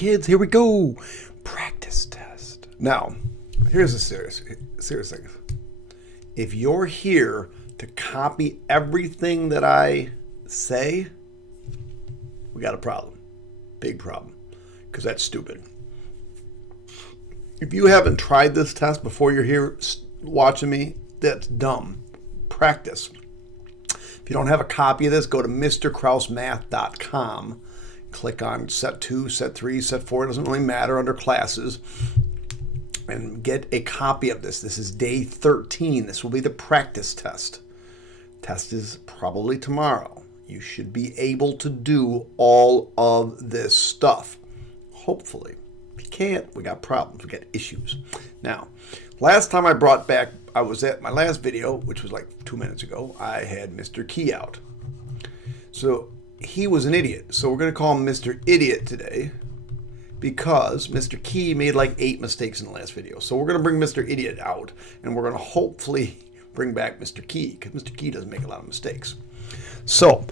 kids, here we go. Practice test. Now, here's a serious thing. If you're here to copy everything that I say, we got a problem. Big problem. Because that's stupid. If you haven't tried this test before you're here watching me, that's dumb. Practice. If you don't have a copy of this, go to mrkrausmath.com. Click on set 2, set 3, set 4. It doesn't really matter, under classes. And get a copy of this. This is day 13. This will be the practice test. Test is probably tomorrow. You should be able to do all of this stuff. Hopefully. If you can't, we got problems. We got issues. Now, last time I was at my last video, which was like 2 minutes ago, I had Mr. Key out. So he was an idiot. So we're going to call him Mr. Idiot today because Mr. Key made like 8 mistakes in the last video. So we're going to bring Mr. Idiot out, and we're going to hopefully bring back Mr. Key, because Mr. Key doesn't make a lot of mistakes. So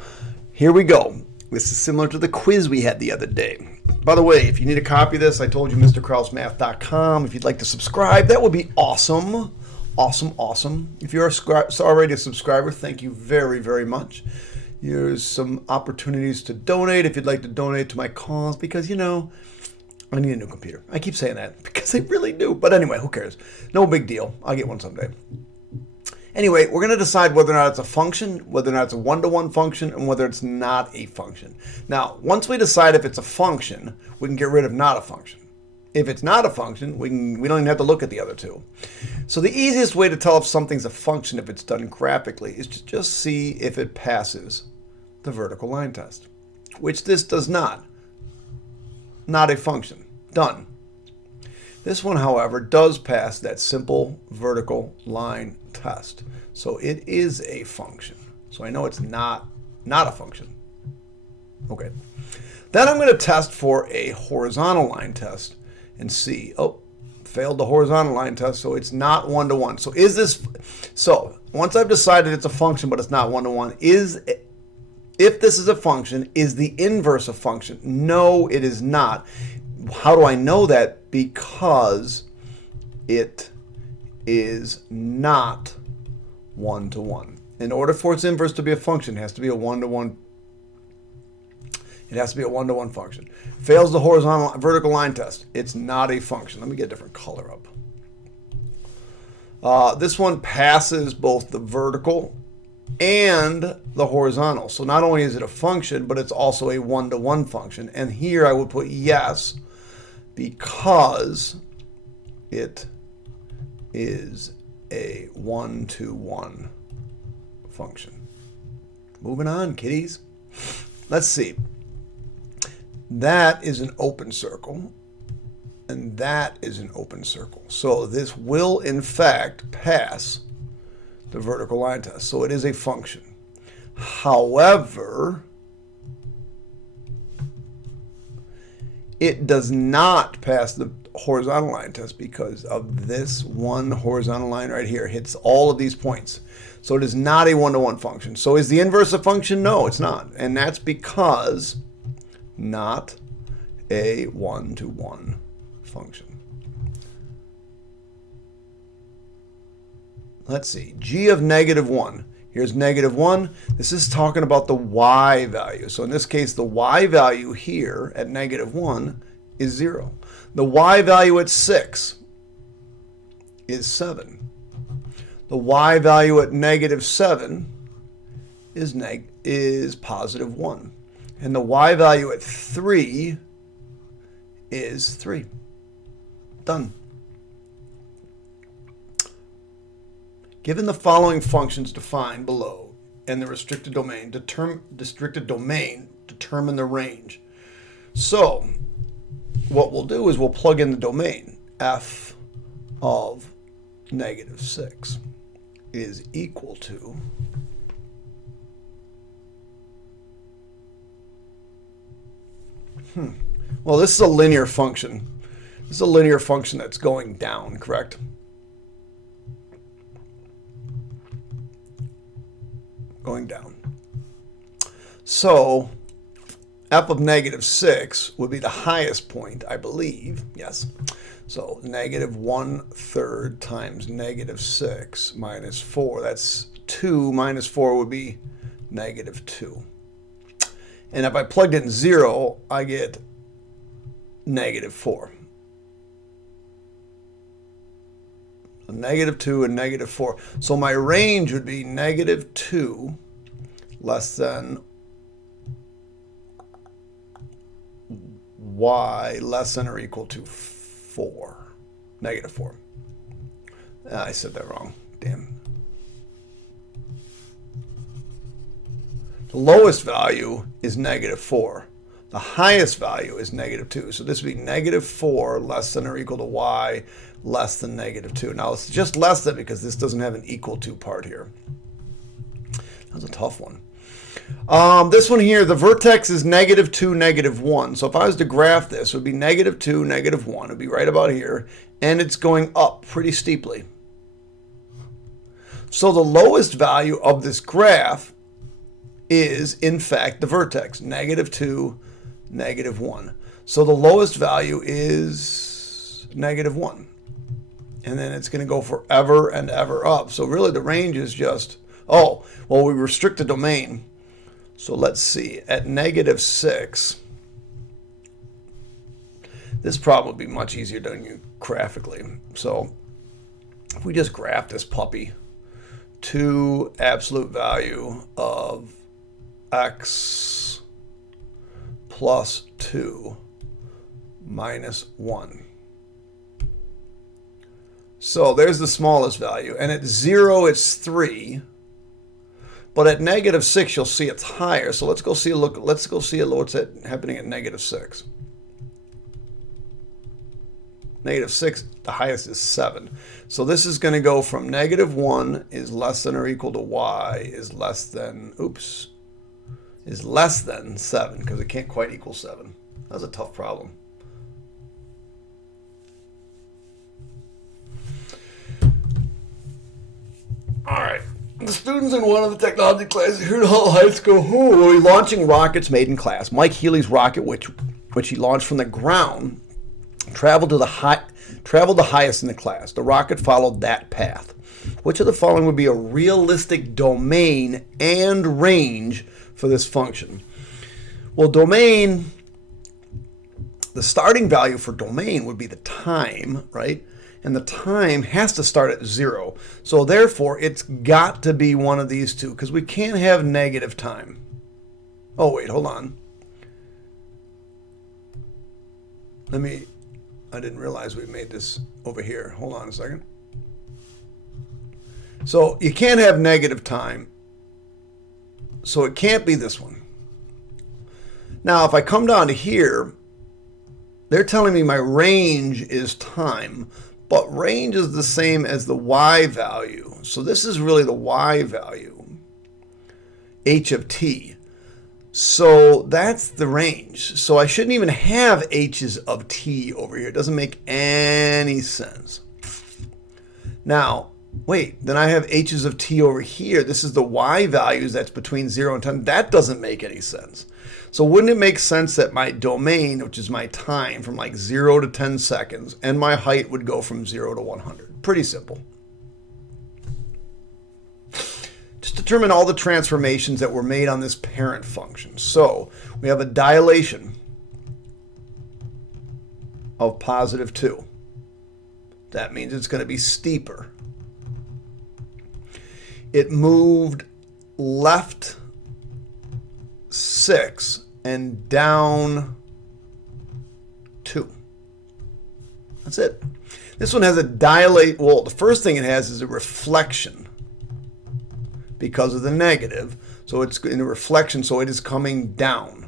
here we go. This is similar to the quiz we had the other day. By the way, if you need a copy of this, I told you mrkrausmath.com. If you'd like to subscribe, that would be awesome. Awesome. If you're already a subscriber, thank you very, very much. Here's some opportunities to donate if you'd like to donate to my cause, because, I need a new computer. I keep saying that because I really do. But anyway, who cares? No big deal. I'll get one someday. Anyway, we're going to decide whether or not it's a function, whether or not it's a one-to-one function, and whether it's not a function. Now, once we decide if it's a function, we can get rid of not a function. If it's not a function, we don't even have to look at the other two. So the easiest way to tell if something's a function, if it's done graphically, is to just see if it passes the vertical line test, which this does not. Not a function. Done. This one, however, does pass that simple vertical line test. So it is a function. So I know it's not a function. Okay. Then I'm going to test for a horizontal line test and see. Oh, failed the horizontal line test, so it's not one-to-one. So once I've decided it's a function but it's not one-to-one, if this is a function, is the inverse a function? No, it is not. How do I know that? Because it is not one-to-one. In order for its inverse to be a function, it has to be a one-to-one. It has to be a one-to-one function. Fails the vertical line test. It's not a function. Let me get a different color up. This one passes both the vertical and the horizontal. So not only is it a function, but it's also a one-to-one function. And here I would put yes, because it is a one-to-one function. Moving on, kiddies. Let's see. That is an open circle, and that is an open circle. So this will, in fact, pass the vertical line test. So it is a function. However, it does not pass the horizontal line test because of this one horizontal line right here. It hits all of these points. So it is not a one-to-one function. So is the inverse a function? No, it's not. And that's because not a one-to-one function. Let's see. G of -1. Here's -1. This is talking about the y value. So in this case, the y value here at -1 is 0. The y value at 6 is 7. The y value at -7 is positive 1. And the y value at 3 is 3. Done. Given the following functions defined below and the restricted domain, determine the range. So what we'll do is we'll plug in the domain. F of -6 is equal to well, this is a linear function. This is a linear function that's going down, correct? Going down. So f of negative 6 would be the highest point, I believe. Yes. So negative 1/3 times negative 6 minus 4. That's 2 minus 4 would be negative 2. And if I plugged in 0, I get negative 4. So negative 2 and negative 4. So my range would be negative 2 less than y less than or equal to 4. Negative 4. I said that wrong. Damn. The lowest value is negative 4. The highest value is negative 2. So this would be negative 4 less than or equal to y less than negative 2. Now it's just less than because this doesn't have an equal to part here. That's a tough one. This one here, the vertex is negative 2, negative 1. So if I was to graph this, it would be negative 2, negative 1. It would be right about here. And it's going up pretty steeply. So the lowest value of this graph is, in fact, the vertex, negative 2, negative 1. So the lowest value is negative 1. And then it's going to go forever and ever up. So really the range is just, oh, well, we restrict the domain. So let's see, at negative 6, this problem would be much easier done graphically. So if we just graph this puppy to absolute value of x plus 2 minus 1. So there's the smallest value. And at 0, it's 3. But at negative 6, you'll see it's higher. So let's go see a look. Let's go see what's happening at negative 6. Negative 6, the highest is 7. So this is going to go from negative 1 is less than or equal to y is less than, is less than 7, because it can't quite equal 7. That's a tough problem. All right. The students in one of the technology classes here at Hull High School will be launching rockets made in class. Mike Healy's rocket, which he launched from the ground, traveled the highest in the class. The rocket followed that path. Which of the following would be a realistic domain and range for this function? Well, domain, the starting value for domain would be the time, right? And the time has to start at 0. So therefore, it's got to be one of these two, because we can't have negative time. Oh, wait, hold on. I didn't realize we made this over here. Hold on a second. So you can't have negative time. So it can't be this one. Now, if I come down to here, they're telling me my range is time. But range is the same as the y value. So this is really the y value, h of t. So that's the range. So I shouldn't even have h's of t over here. It doesn't make any sense. Now, wait, then I have h's of t over here. This is the y values that's between 0 and 10. That doesn't make any sense. So wouldn't it make sense that my domain, which is my time from like 0 to 10 seconds, and my height would go from 0 to 100? Pretty simple. Just determine all the transformations that were made on this parent function. So we have a dilation of positive 2. That means it's going to be steeper. It moved left 6 and down 2. That's it. This one has a dilate. Well, the first thing it has is a reflection because of the negative. So it's in a reflection, so it is coming down.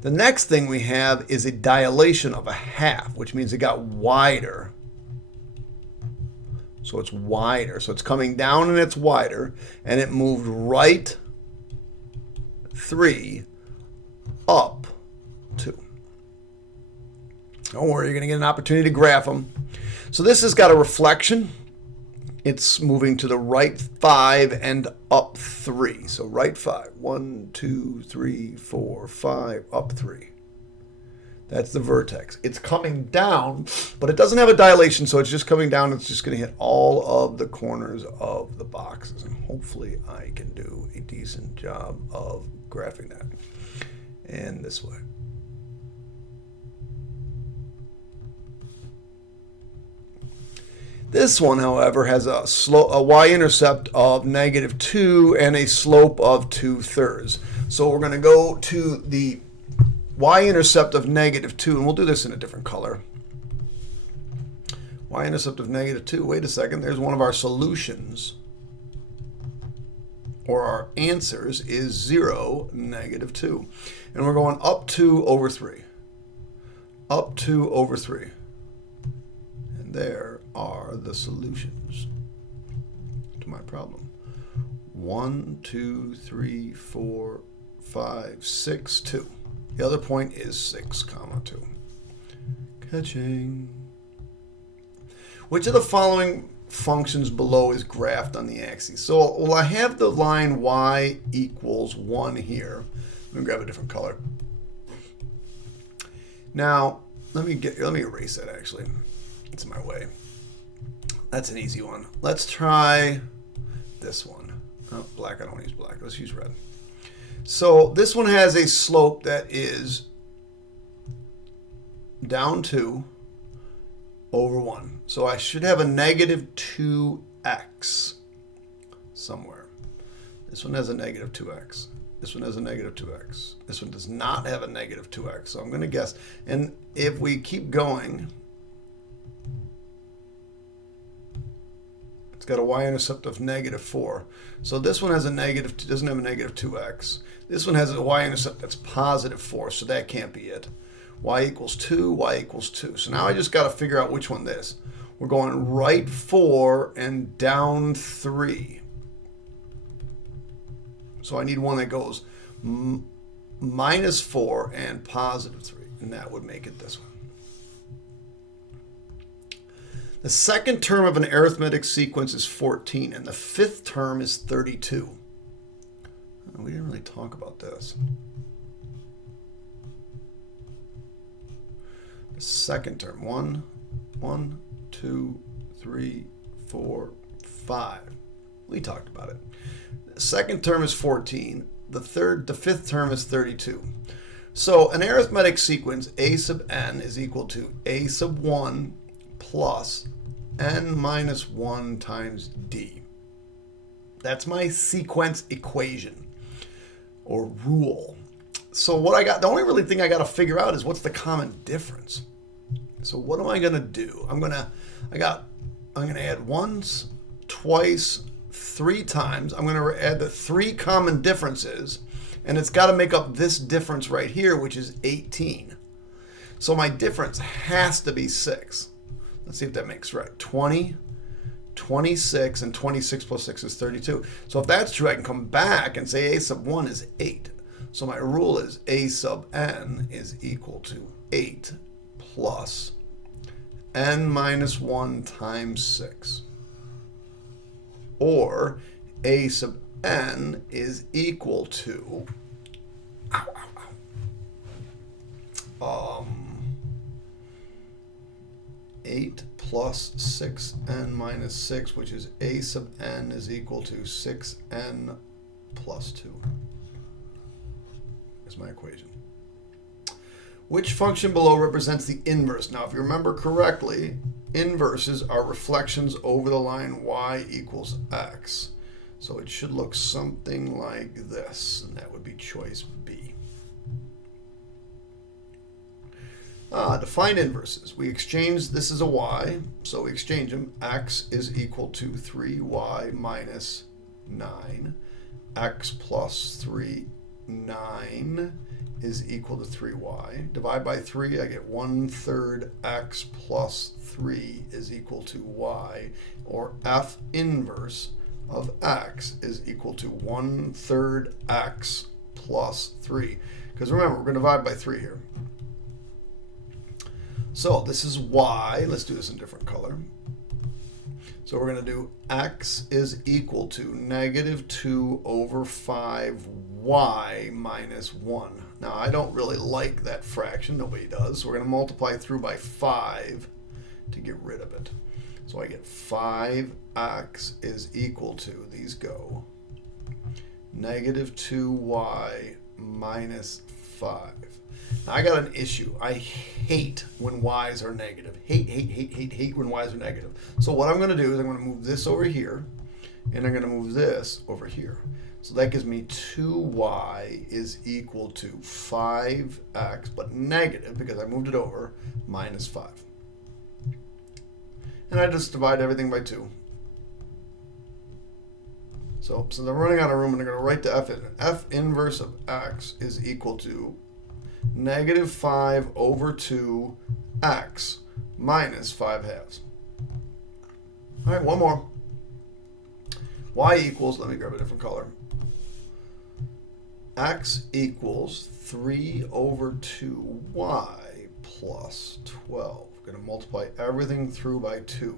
The next thing we have is a dilation of a half, which means it got wider. So it's wider. So it's coming down and it's wider, and it moved right 3 up 2. Don't worry, you're going to get an opportunity to graph them. So this has got a reflection it's moving to the right 5 and up 3. So right 5. 1, 2, 3, 4, 5, up 3. That's the vertex. It's coming down, but it doesn't have a dilation, so it's just coming down. It's just going to hit all of the corners of the boxes. And hopefully I can do a decent job of graphing that. And this way. This one, however, has a y-intercept of -2 and a slope of 2/3. So we're going to go to the y-intercept of -2, and we'll do this in a different color. Y-intercept of -2. Wait a second. There's one of our solutions, or our answers, is 0, -2. And we're going up 2 over 3. Up 2 over 3. And there are the solutions to my problem. 1, 2, 3, 4, 5, 6, 2. The other point is 6, 2. Catching. Which of the following functions below is graphed on the axis? So, well, I have the line y equals 1 here. Let me grab a different color. Now, let me erase that actually. It's in my way. That's an easy one. Let's try this one. Oh, black, I don't use black. Let's use red. So this one has a slope that is down 2 over 1. So I should have a -2x somewhere. This one has a -2x. This one has a -2x. This one does not have a -2x. So I'm going to guess. And if we keep going, it's got a y-intercept of -4. So this one has a doesn't have a -2x. This one has a y-intercept that's +4, so that can't be it. Y equals 2, y equals 2. So now I just got to figure out which one this. We're going right 4 and down 3. So I need one that goes -4 and +3, and that would make it this one. The second term of an arithmetic sequence is 14, and the fifth term is 32. We didn't really talk about this. The second term, 1, 2, 3, 4, 5. We talked about it. The second term is 14. The fifth term is 32. So an arithmetic sequence, a sub n is equal to a sub 1 plus n minus 1 times d. That's my sequence equation or rule. So what I got, the only really thing I got to figure out is what's the common difference. So what am I going to do? I'm going to add once, twice, 3 times. I'm going to add the 3 common differences, and it's got to make up this difference right here, which is 18. So my difference has to be 6. Let's see if that makes right. 20, 26, and 26 plus 6 is 32. So if that's true, I can come back and say a sub 1 is 8. So my rule is a sub n is equal to 8 plus n minus 1 times 6. Or a sub n is equal to 8 plus 6n minus 6, which is a sub n is equal to 6n plus 2. That's my equation. Which function below represents the inverse? Now, if you remember correctly, inverses are reflections over the line y equals x. So it should look something like this, and that would be choice B. Define inverses. We exchange, this is a y, so we exchange them. X is equal to 3y minus 9. X plus 3, 9 is equal to 3y. Divide by 3, I get 1/3 x plus 3 is equal to y, or f inverse of x is equal to 1/3 x plus 3. Because remember, we're going to divide by 3 here. So this is y. Let's do this in a different color. So we're going to do x is equal to negative 2 over 5y minus 1. Now, I don't really like that fraction. Nobody does. So we're going to multiply through by 5 to get rid of it. So I get 5x is equal to, these go, negative 2y minus 5. Now, I got an issue. I hate when y's are negative. Hate when y's are negative. So what I'm going to do is I'm going to move this over here, and I'm going to move this over here. So that gives me 2y is equal to 5x, but negative, because I moved it over, minus 5. And I just divide everything by 2. So since I'm running out of room, I'm going to write the f in. F inverse of x is equal to negative 5 over 2x minus 5 halves. All right, one more. Y equals, let me grab a different color. X equals 3 over 2y plus 12. I'm going to multiply everything through by 2.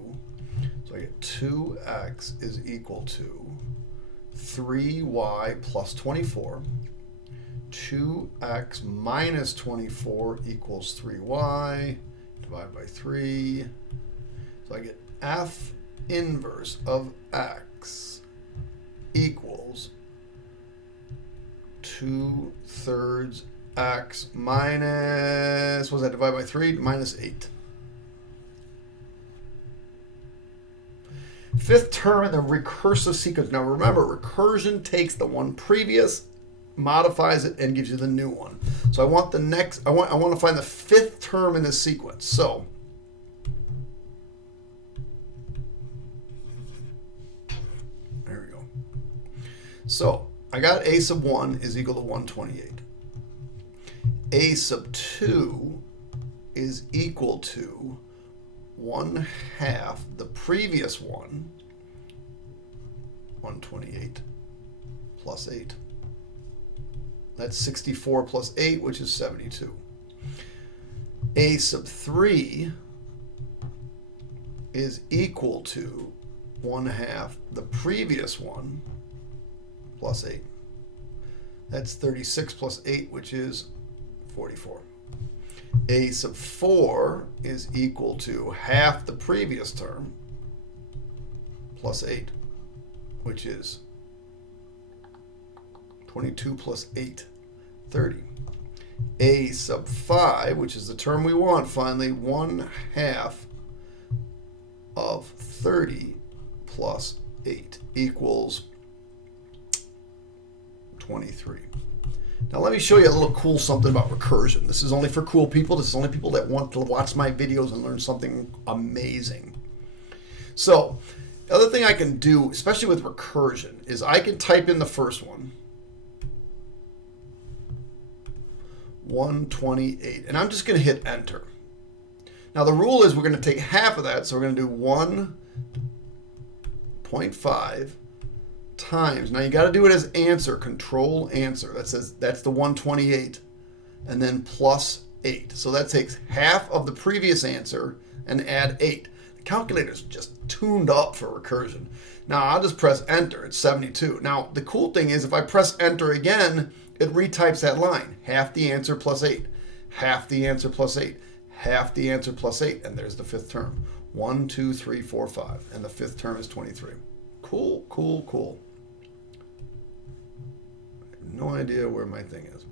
So I get 2x is equal to 3y plus 24. 2x minus 24 equals 3y. Divide by 3. So I get f inverse of x equals 2/3 x minus, what was that, divide by 3? Minus 8. Fifth term in the recursive sequence. Now remember, recursion takes the one previous, modifies it, and gives you the new one. So I want the next, I want to find the fifth term in this sequence. So there we go. So I got a sub 1 is equal to 128. A sub 2 is equal to 1/2 the previous one, 128, plus 8. That's 64 plus 8, which is 72. A sub 3 is equal to 1/2 the previous one, plus 8. That's 36 plus 8, which is 44. A sub 4 is equal to 1/2 the previous term, plus 8, which is 22 plus 8, 30. A sub 5, which is the term we want, finally, 1/2 of 30 plus 8 equals 23. Now let me show you a little cool something about recursion. This is only for cool people. This is only people that want to watch my videos and learn something amazing. So the other thing I can do, especially with recursion, is I can type in the first one, 128, and I'm just going to hit enter. Now the rule is we're going to take half of that, so we're going to do 1.5 times. Now you got to do it as answer, control answer. That says that's the 128, and then plus 8. So that takes half of the previous answer and add 8. The calculator's just tuned up for recursion. Now I'll just press enter. It's 72. Now the cool thing is if I press enter again, it retypes that line. Half the answer plus 8. Half the answer plus 8. Half the answer plus 8. And there's the fifth term. 1, 2, 3, 4, 5. And the fifth term is 23. Cool, cool, cool. I have no idea where my thing is.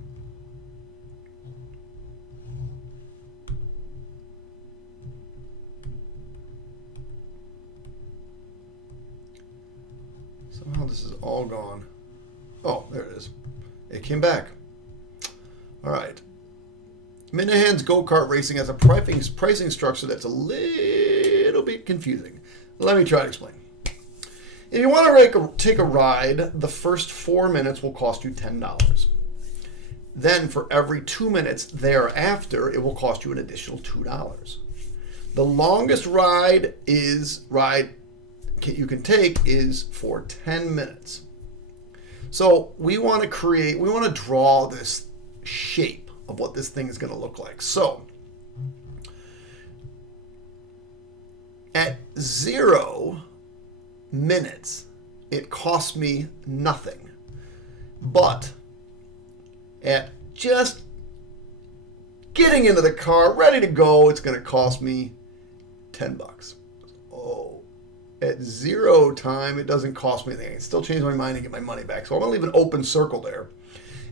Somehow this is all gone. Oh, there it is. It came back. All right. Minahan's go-kart racing has a pricing structure that's a little bit confusing. Let me try to explain. If you want to take a ride, the first 4 minutes will cost you $10. Then for every 2 minutes thereafter, it will cost you an additional $2. The longest ride you can take is for 10 minutes. So we want to draw this shape of what this thing is going to look like. So at 0, minutes, it costs me nothing. But at just getting into the car, ready to go, it's going to cost me $10. Oh, at 0 time, it doesn't cost me anything. I can still change my mind and get my money back. So I'm going to leave an open circle there.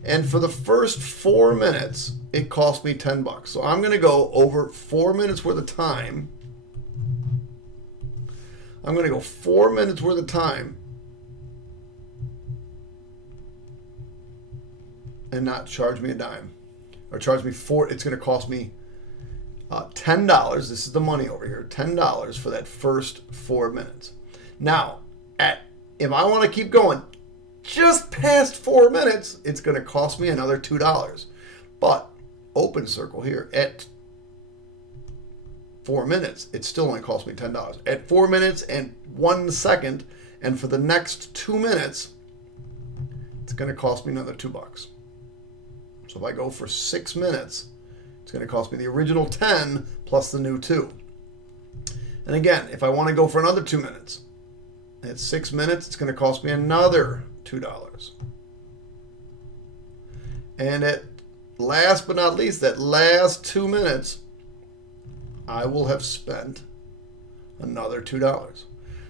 And for the first 4 minutes, it cost me $10. So I'm going to go over 4 minutes worth of time. I'm going to go 4 minutes worth of time and not charge me a dime. Or charge me it's going to cost me $10. This is the money over here. $10 for that first 4 minutes. Now, if I want to keep going just past 4 minutes, it's going to cost me another $2. But open circle here, at 4 minutes, it still only cost me $10. At 4 minutes and 1 second, and for the next 2 minutes, it's going to cost me another $2. So if I go for 6 minutes, it's going to cost me the original 10 plus the new 2. And again, if I want to go for another 2 minutes, at 6 minutes, it's going to cost me another $2. And at last but not least, that last 2 minutes, I will have spent another $2.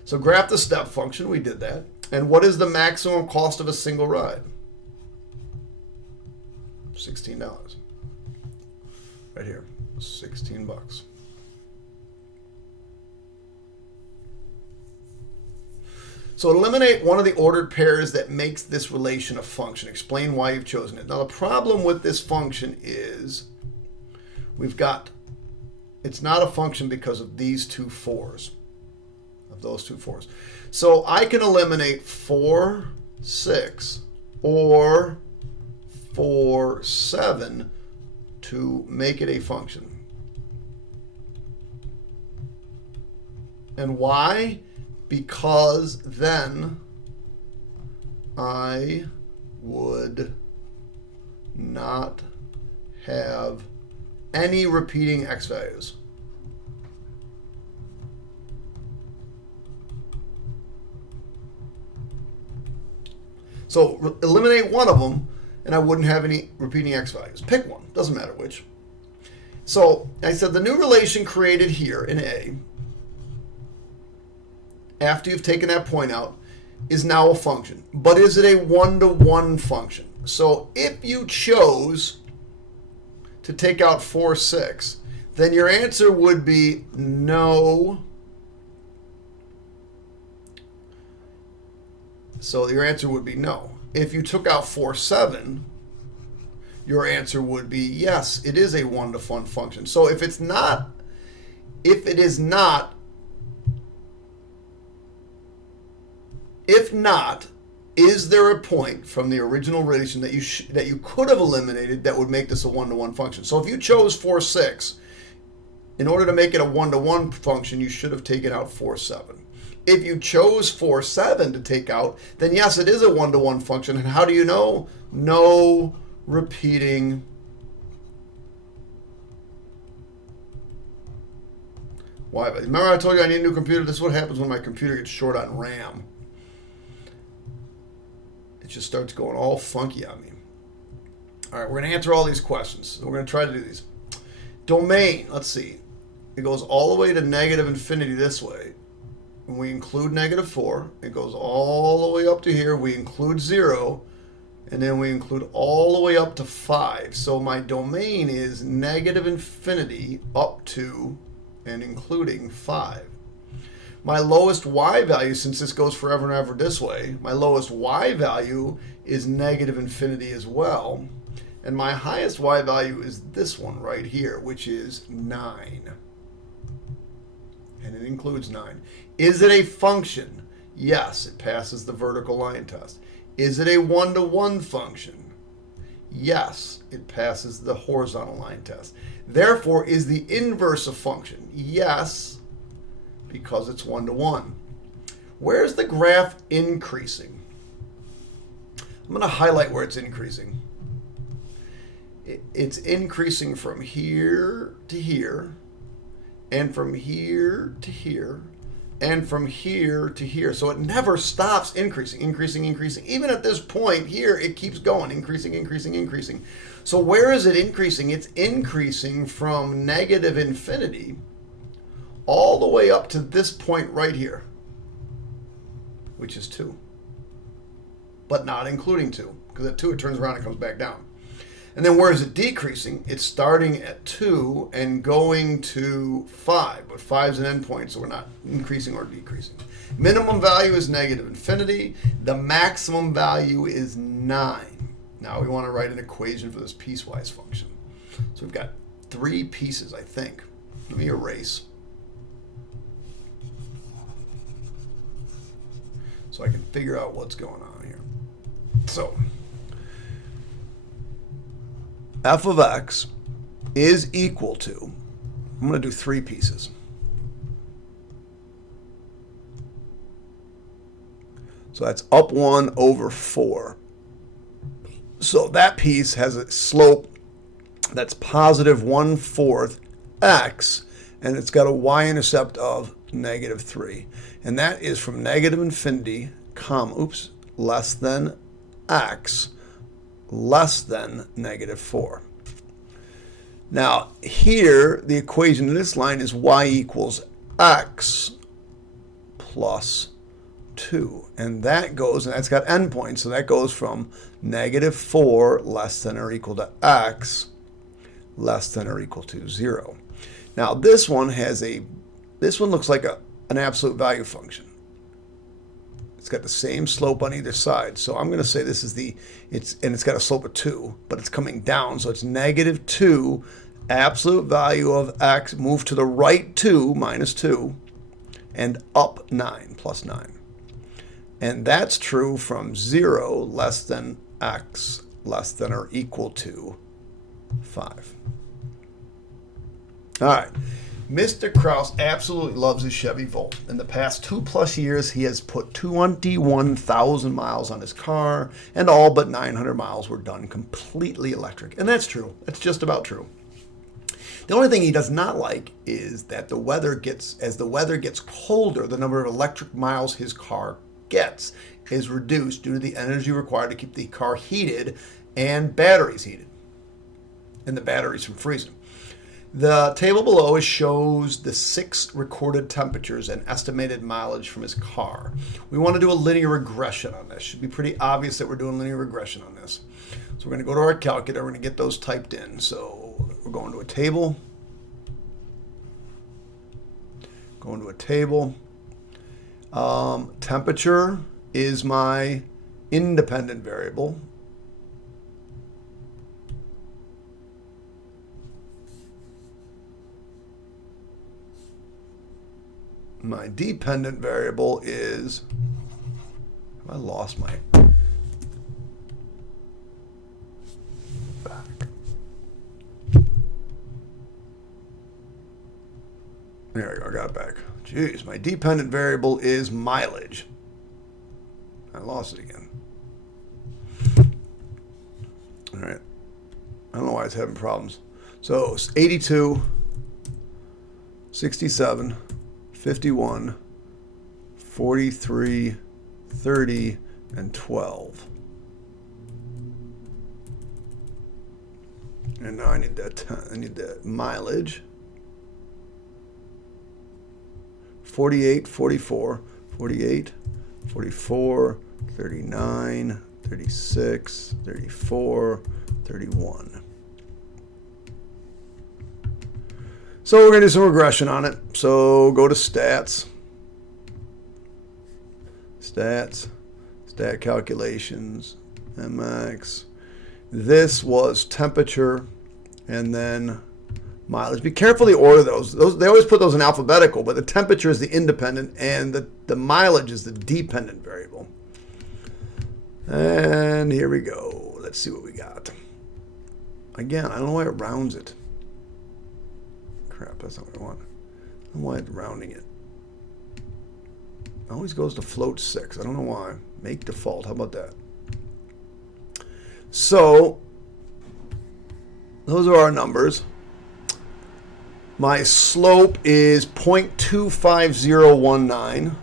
So graph the step function. We did that. And what is the maximum cost of a single ride? $16. Right here, $16. So eliminate one of the ordered pairs that makes this relation a function. Explain why you've chosen it. Now the problem with this function is it's not a function because of these two 4s, of those two 4s. So I can eliminate 4, 6, or 4, 7 to make it a function. And why? Because then I would not have any repeating x values. So eliminate one of them, and I wouldn't have any repeating x values. Pick one, doesn't matter which. So I said the new relation created here in A, after you've taken that point out, is now a function. But is it a one-to-one function? So if you chose to take out 4, 6, then your answer would be no. So your answer would be no. If you took out 4, 7, your answer would be yes, it is a one-to-one function. So if it is not, if not, is there a point from the original relation that you could have eliminated that would make this a one-to-one function? So if you chose 4, 6, in order to make it a one-to-one function, you should have taken out 4, 7. If you chose 4, 7 to take out, then yes, it is a one-to-one function. And how do you know? No repeating y values. Remember I told you I need a new computer? This is what happens when my computer gets short on RAM. It just starts going all funky on me. All right, we're going to answer all these questions. We're going to try to do these. Domain, let's see. It goes all the way to negative infinity this way. When we include negative 4, it goes all the way up to here. We include 0, and then we include all the way up to 5. So my domain is negative infinity up to and including 5. My lowest y value, since this goes forever and ever this way, my lowest y value is negative infinity as well. And my highest y value is this one right here, which is 9. And it includes 9. Is it a function? Yes, it passes the vertical line test. Is it a one-to-one function? Yes, it passes the horizontal line test. Therefore, is the inverse a function? Yes, because it's one-to-one. Where's the graph increasing? I'm going to highlight where it's increasing. It's increasing from here to here, and from here to here, and from here to here. So it never stops increasing, increasing, increasing. Even at this point here, it keeps going, increasing, increasing, increasing. So where is it increasing? It's increasing from negative infinity all the way up to this point right here, which is 2. But not including 2, because at 2 it turns around and comes back down. And then where is it decreasing? It's starting at 2 and going to 5. But 5 is an endpoint, so we're not increasing or decreasing. Minimum value is negative infinity. The maximum value is 9. Now we want to write an equation for this piecewise function. So we've got 3 pieces, I think. Let me erase, so I can figure out what's going on here. So f of x is equal to, I'm going to do 3 pieces. So that's up 1 over 4. So that piece has a slope that's positive 1/4 x, and it's got a y-intercept of negative 3. And that is from negative infinity, less than x, less than negative 4. Now here the equation in this line is y equals x plus 2, and that goes, and that's got endpoints, so that goes from negative 4 less than or equal to x less than or equal to 0. Now this one looks like an absolute value function. It's got the same slope on either side. So I'm going to say this is it's got a slope of 2, but it's coming down. So it's negative 2, absolute value of x, move to the right 2, minus 2, and up 9, plus 9. And that's true from 0, less than x, less than or equal to 5. All right. Mr. Krause absolutely loves his Chevy Volt. In the past 2+ years, he has put 21,000 miles on his car, and all but 900 miles were done completely electric. And that's true. That's just about true. The only thing he does not like is that as the weather gets colder, the number of electric miles his car gets is reduced due to the energy required to keep the car heated and batteries heated, and the batteries from freezing. The table below shows the 6 recorded temperatures and estimated mileage from his car. We want to do a linear regression on this. Should be pretty obvious that we're doing linear regression on this. So we're going to go to our calculator. We're going to get those typed in. So we're going to a table. Going to a table. Temperature is my independent variable. My dependent variable is, I lost my back. There we go, I got it back. Jeez, my dependent variable is mileage. I lost it again. All right. I don't know why it's having problems. So 82, 67, 51, 43, 30, and 12. And now I need that mileage. 48, 44, 48, 44, 39, 36, 34, 31. So we're going to do some regression on it. So go to stats, stat calculations, MX. This was temperature and then mileage. Be careful to order those. They always put those in alphabetical, but the temperature is the independent and the mileage is the dependent variable. And here we go. Let's see what we got. Again, I don't know why it rounds it. Crap, that's not what I want. I don't know why it's rounding it. It always goes to float 6. I don't know why. Make default. How about that? So those are our numbers. My slope is 0.25019.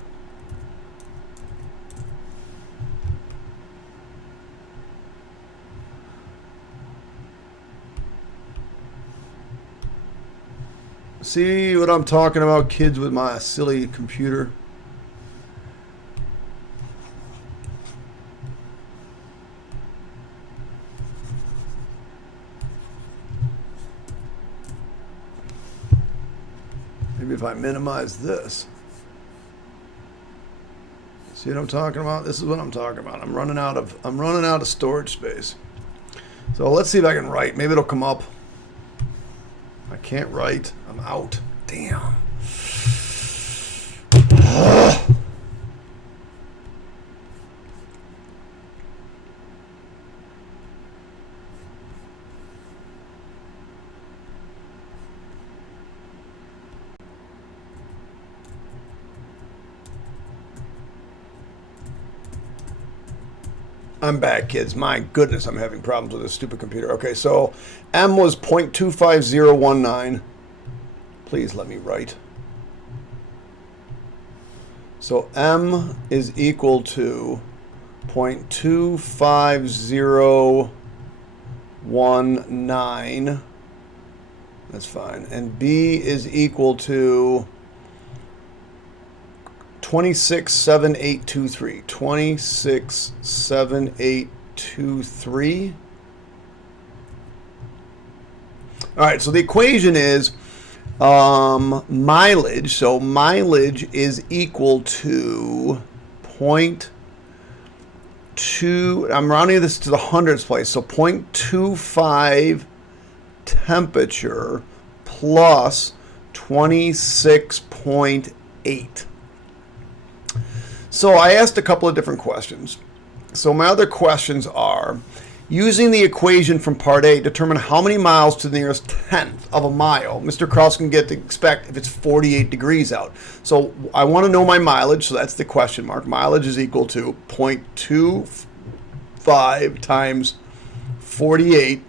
See what I'm talking about, kids, with my silly computer? Maybe if I minimize this. See what I'm talking about? This is what I'm talking about. I'm running out of storage space. So let's see if I can write. Maybe it'll come up. I can't write. I'm out. Damn. I'm back, kids. My goodness, I'm having problems with this stupid computer. Okay, so M was 0.25019. Please let me write. So M is equal to 0.25019. That's fine. And B is equal to 267823. 267823. All right, so the equation is mileage. So mileage is equal to 0.2. I'm rounding this to the hundredths place. So 0.25 temperature plus 26.8. So I asked a couple of different questions. So my other questions are, using the equation from part A, determine how many miles to the nearest tenth of a mile Mr. Krause can get to expect if it's 48 degrees out. So I want to know my mileage, so that's the question mark. Mileage is equal to 0.25 times 48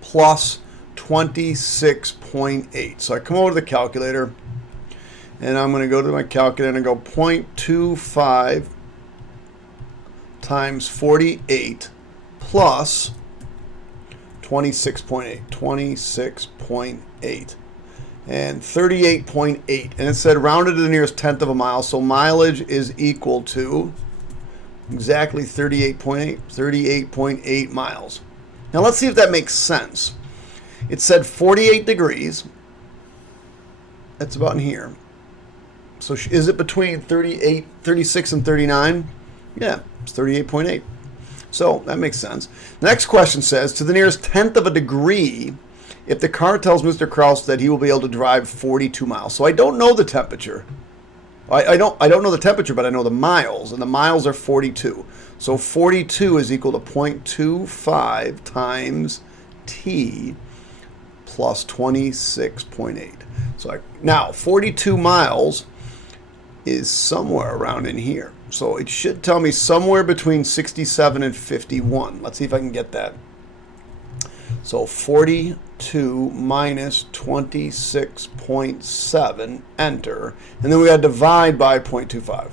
plus 26.8. So I come over to the calculator, and I'm going to go to my calculator and go 0.25 times 48 plus 26.8. 26.8. And 38.8. And it said rounded to the nearest tenth of a mile. So mileage is equal to exactly 38.8. 38.8 miles. Now let's see if that makes sense. It said 48 degrees. That's about in here. So is it between 36 and 39? Yeah, it's 38.8. So that makes sense. The next question says, to the nearest tenth of a degree, if the car tells Mr. Krause that he will be able to drive 42 miles. So I don't know the temperature. I don't know the temperature, but I know the miles, and the miles are 42. So 42 is equal to 0.25 times T plus 26.8. So now 42 miles is somewhere around in here. So it should tell me somewhere between 67 and 51. Let's see if I can get that. So 42 minus 26.7, enter. And then we got to divide by 0.25.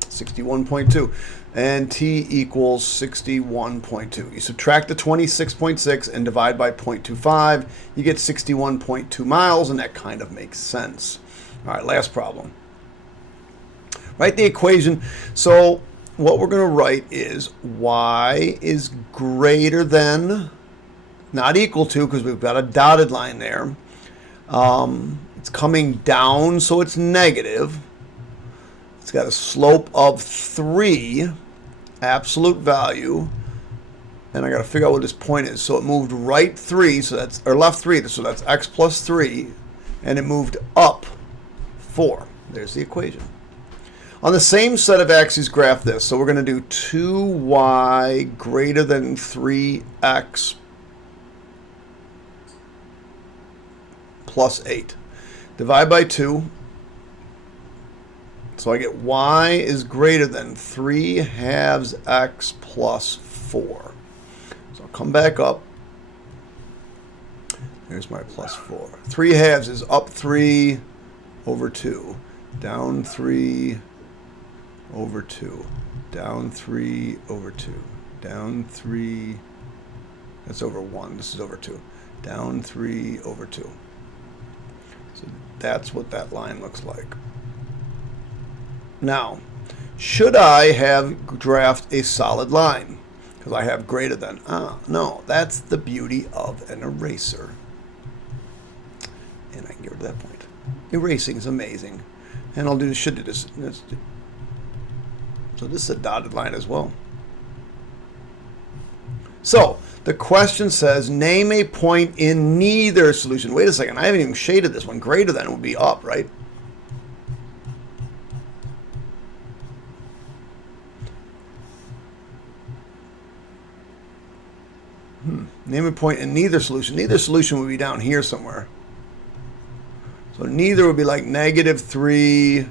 61.2. And T equals 61.2. You subtract the 26.6 and divide by 0.25. You get 61.2 miles, and that kind of makes sense. All right, last problem. Write the equation. So what we're going to write is y is greater than, not equal to, because we've got a dotted line there. It's coming down, so it's negative. It's got a slope of 3, absolute value. And I got to figure out what this point is. So it moved right 3, so that's, or left 3, so that's x plus 3. And it moved up 4. There's the equation. On the same set of axes, graph this. So we're going to do 2y greater than 3x plus 8. Divide by 2. So I get y is greater than 3 halves x plus 4. So I'll come back up. Here's my plus 4. 3 halves is up 3 over 2. Down 3 over 2. Down 3 over 2. Down 3. That's over 1. This is over 2. Down 3 over 2. So that's what that line looks like. Now, should I have draft a solid line? Because I have greater than. No, that's the beauty of an eraser. And I can get rid of that point. Erasing is amazing. And I'll do should do this. So this is a dotted line as well. So the question says, name a point in neither solution. Wait a second, I haven't even shaded this one. Greater than would be up, right? Name a point in neither solution. Neither solution would be down here somewhere. So neither would be like -3,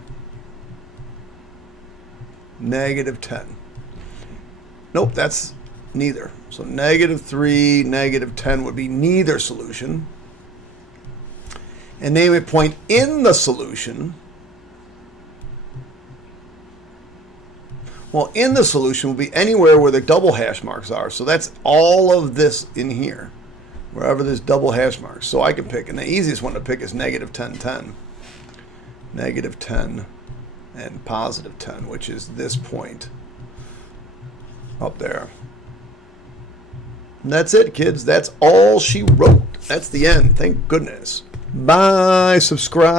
-10. Nope, that's neither. So -3, -10 would be neither solution. And name a point in the solution. Well, in the solution will be anywhere where the double hash marks are. So that's all of this in here, wherever there's double hash marks. So I can pick, and the easiest one to pick is -10, 10. -10 and +10, which is this point up there. And that's it, kids. That's all she wrote. That's the end. Thank goodness. Bye. Subscribe.